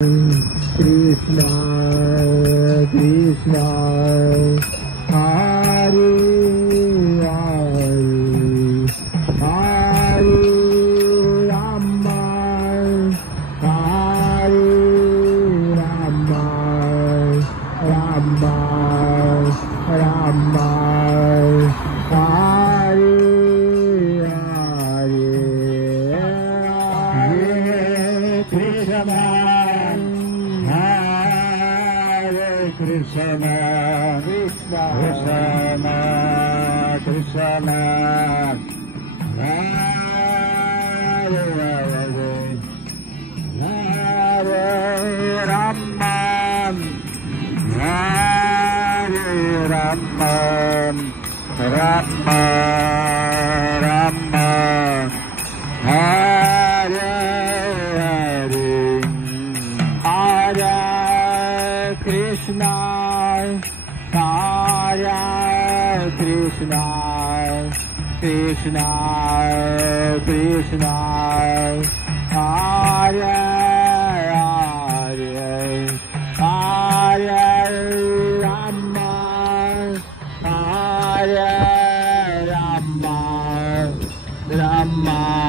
Krishna, Krishna, Hare Hare, Hare Rama, Hare Rama, Rama Rama, Hare Hare, Hare Krishna. Krishna, Krishna, Krishna, Krishna, Hare Hare, Hare Rama, Hare Rama, Rama Rama, Hare Hare, Hare Krishna, Hare Krishna, Krishna Krishna, Hare Hare, Hare Rama, Hare Rama, Rama